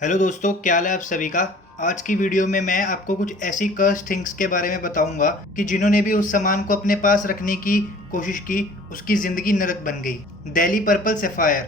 Hello दोस्तों, क्या हाल है आप सभी का। आज की वीडियो में मैं आपको कुछ ऐसी कर्स थिंग्स के बारे में बताऊंगा कि जिन्होंने भी उस सामान को अपने पास रखने की कोशिश की, उसकी ज़िंदगी नरक बन गई। Delhi purple sapphire.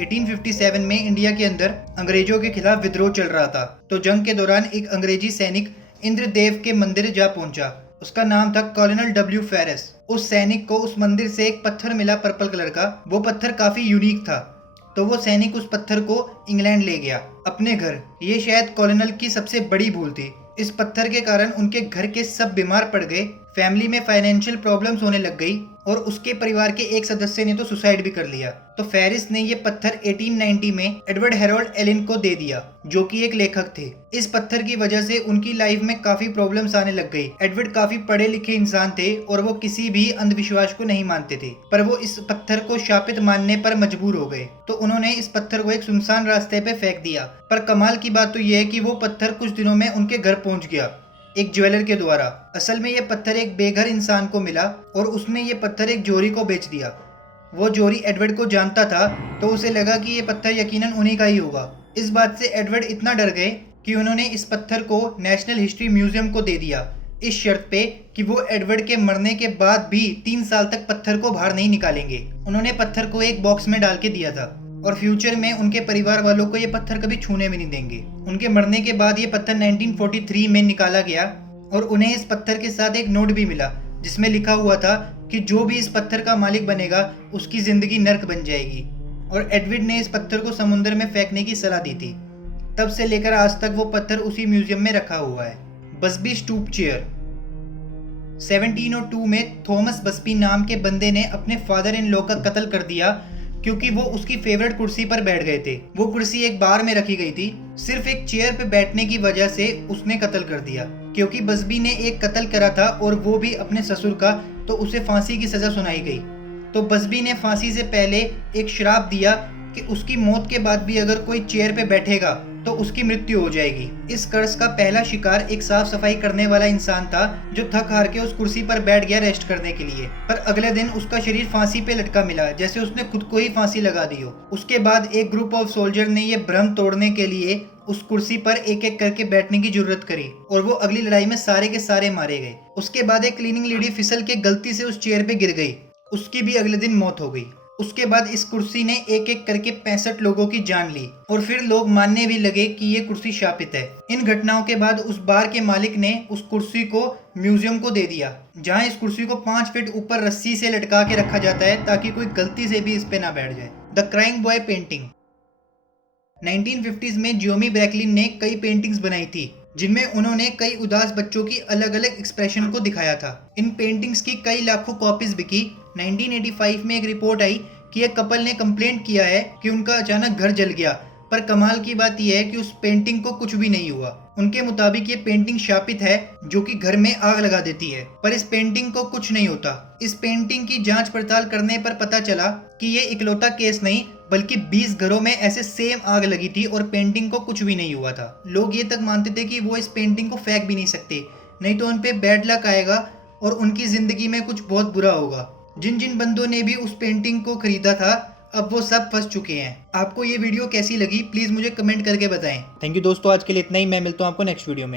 1857 में इंडिया के अंदर अंग्रेजों के खिलाफ विद्रोह चल रहा था, तो जंग के दौरान एक अंग्रेजी सैनिक इंद्रदेव के मंदिर जा पहुंचा। उसका नाम था कॉलोनल डब्ल्यू फेरिस। उस सैनिक को उस मंदिर से एक पत्थर मिला पर्पल कलर का। वो पत्थर काफी यूनिक था, तो वो सैनिक उस पत्थर को इंग्लैंड ले गया अपने घर। ये शायद कॉलोनल की सबसे बड़ी भूल थी। इस पत्थर के कारण उनके घर के सब बीमार पड़ गए, फैमिली में फाइनेंशियल प्रॉब्लम्स होने लग गई और उसके परिवार के एक सदस्य ने तो सुसाइड भी कर लिया। तो फेरिस ने ये पत्थर 1890 में एडवर्ड हेरोल्ड एलिन को दे दिया, जो कि एक लेखक थे। इस पत्थर की वजह से उनकी लाइफ में काफी प्रॉब्लम्स आने लग गई। एडवर्ड काफी पढ़े लिखे इंसान थे और वो किसी भी अंधविश्वास को नहीं मानते थे, पर वो इस पत्थर को शापित मानने पर मजबूर हो गए। तो उन्होंने इस पत्थर को एक सुनसान रास्ते पे फेंक दिया। पर कमाल की बात तो यह है कि वो पत्थर कुछ दिनों में उनके घर पहुंच गया, एक ज्वेलर के द्वारा। असल में यह पत्थर एक बेघर इंसान को मिला और उसने ये पत्थर एक जोरी को बेच दिया। वो जोरी एडवर्ड को जानता था, तो उसे लगा कि ये पत्थर यकीनन उन्हीं का ही होगा। इस बात से एडवर्ड इतना डर गए कि उन्होंने इस पत्थर को नेशनल हिस्ट्री म्यूजियम को दे दिया, इस शर्त पे कि वो एडवर्ड के मरने के बाद भी 3 साल तक पत्थर को बाहर नहीं निकालेंगे। उन्होंने पत्थर को एक बॉक्स में डाल के दिया था और फ्यूचर में उनके परिवार वालों को ये पत्थर कभी छूने भी नहीं देंगे। उनके मरने के बाद ये पत्थर 1943 में निकाला गया और उन्हें इस पत्थर के साथ एक नोट भी मिला, जिसमें लिखा हुआ था कि जो भी इस पत्थर का मालिक बनेगा उसकी जिंदगी नर्क बन जाएगी। और एडवर्ड ने इस पत्थर को समुद्र में फेंकने की सलाह दी थी। तब से लेकर आज तक वो पत्थर उसी म्यूजियम में रखा हुआ है। Busby stoop chair. 1702 में थॉमस बसबी नाम के बंदे ने अपने फादर इन लॉ का कत्ल कर दिया, क्योंकि वो उसकी फेवरेट कुर्सी पर बैठ गए थे। वो कुर्सी एक बार में रखी गई थी, सिर्फ एक चेयर पे बैठने की वजह से उसने कत्ल कर दिया। क्योंकि बसबी ने एक कत्ल करा था और वो भी अपने ससुर का, तो उसे फांसी की सजा सुनाई गई। तो बसबी ने फांसी से पहले एक श्राप दिया कि उसकी मौत के बाद भी अगर कोई चेयर पे बैठेगा तो उसकी मृत्यु हो जाएगी। इस कर्ज का पहला शिकार एक साफ सफाई करने वाला इंसान था, जो थक हार के उस कुर्सी पर बैठ गया रेस्ट करने के लिए। पर अगले दिन उसका शरीर फांसी पे लटका मिला, जैसे उसने खुद को ही फांसी लगा दी हो। उसके बाद एक ग्रुप ऑफ सोल्जर ने ये भ्रम तोड़ने के लिए उस कुर्सी पर एक एक करके बैठने की जरूरत करी और वो अगली लड़ाई में सारे के सारे मारे गए। उसके बाद एक क्लीनिंग लेडी फिसल के गलती से उस चेयर पे गिर गई, उसकी भी अगले दिन मौत हो गई। उसके बाद इस कुर्सी ने एक एक करके 65 लोगों की जान ली और फिर लोग मानने भी लगे कि ये कुर्सी शापित है। इन घटनाओं के बाद उस बार के मालिक ने उस कुर्सी को म्यूजियम को दे दिया, जहां इस कुर्सी को 5 फीट ऊपर रस्सी से लटका के रखा जाता है, ताकि कोई गलती से भी इस पे ना बैठ जाए। The crying boy painting. 1950s में जियोमी ब्रैकलिन ने कई पेंटिंग्स बनाई थी, जिनमें उन्होंने कई उदास बच्चों की अलग अलग एक्सप्रेशन को दिखाया था। इन पेंटिंग्स की कई लाखों कॉपीज बिकी। 1985 में एक रिपोर्ट आई कि एक कपल ने कंप्लेंट किया है कि उनका अचानक घर जल गया, पर कमाल की बात यह है कि उस पेंटिंग को कुछ भी नहीं हुआ। उनके मुताबिक ये पेंटिंग शापित है, जो कि घर में आग लगा देती है, पर इस पेंटिंग को कुछ नहीं होता। इस पेंटिंग की जांच पड़ताल करने पर पता चला कि ये इकलौता केस नहीं, बल्कि 20 घरों में ऐसे सेम आग लगी थी और पेंटिंग को कुछ भी नहीं हुआ था। लोग ये तक मानते थे कि वो इस पेंटिंग को फेंक भी नहीं सकते, नहीं तो उन पे बैड लक आएगा और उनकी जिंदगी में कुछ बहुत बुरा होगा। जिन जिन बंदों ने भी उस पेंटिंग को खरीदा था, अब वो सब फंस चुके हैं। आपको ये वीडियो कैसी लगी, प्लीज मुझे कमेंट करके बताएं। थैंक यू दोस्तों, आज के लिए इतना ही। मैं मिलता हूँ आपको नेक्स्ट वीडियो में।